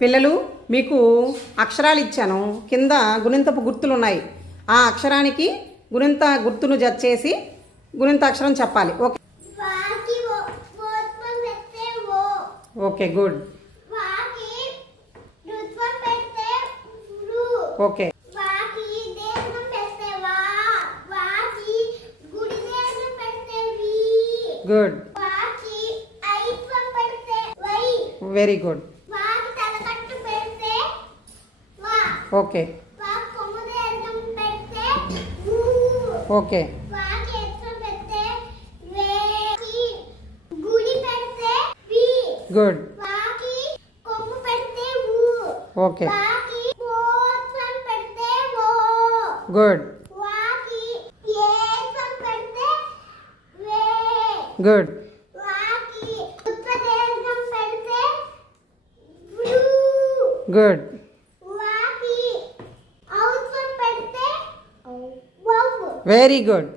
పిల్లలు మీకు అక్షరాలు ఇచ్చాను, కింద గుణింతపు గుర్తులు ఉన్నాయి. ఆ అక్షరానికి గుణింత గుర్తును జత చేసి గుణింత అక్షరం చెప్పాలి. Okay okay good. Okay good, very good. Okay okay good. Okay good good good. Very good.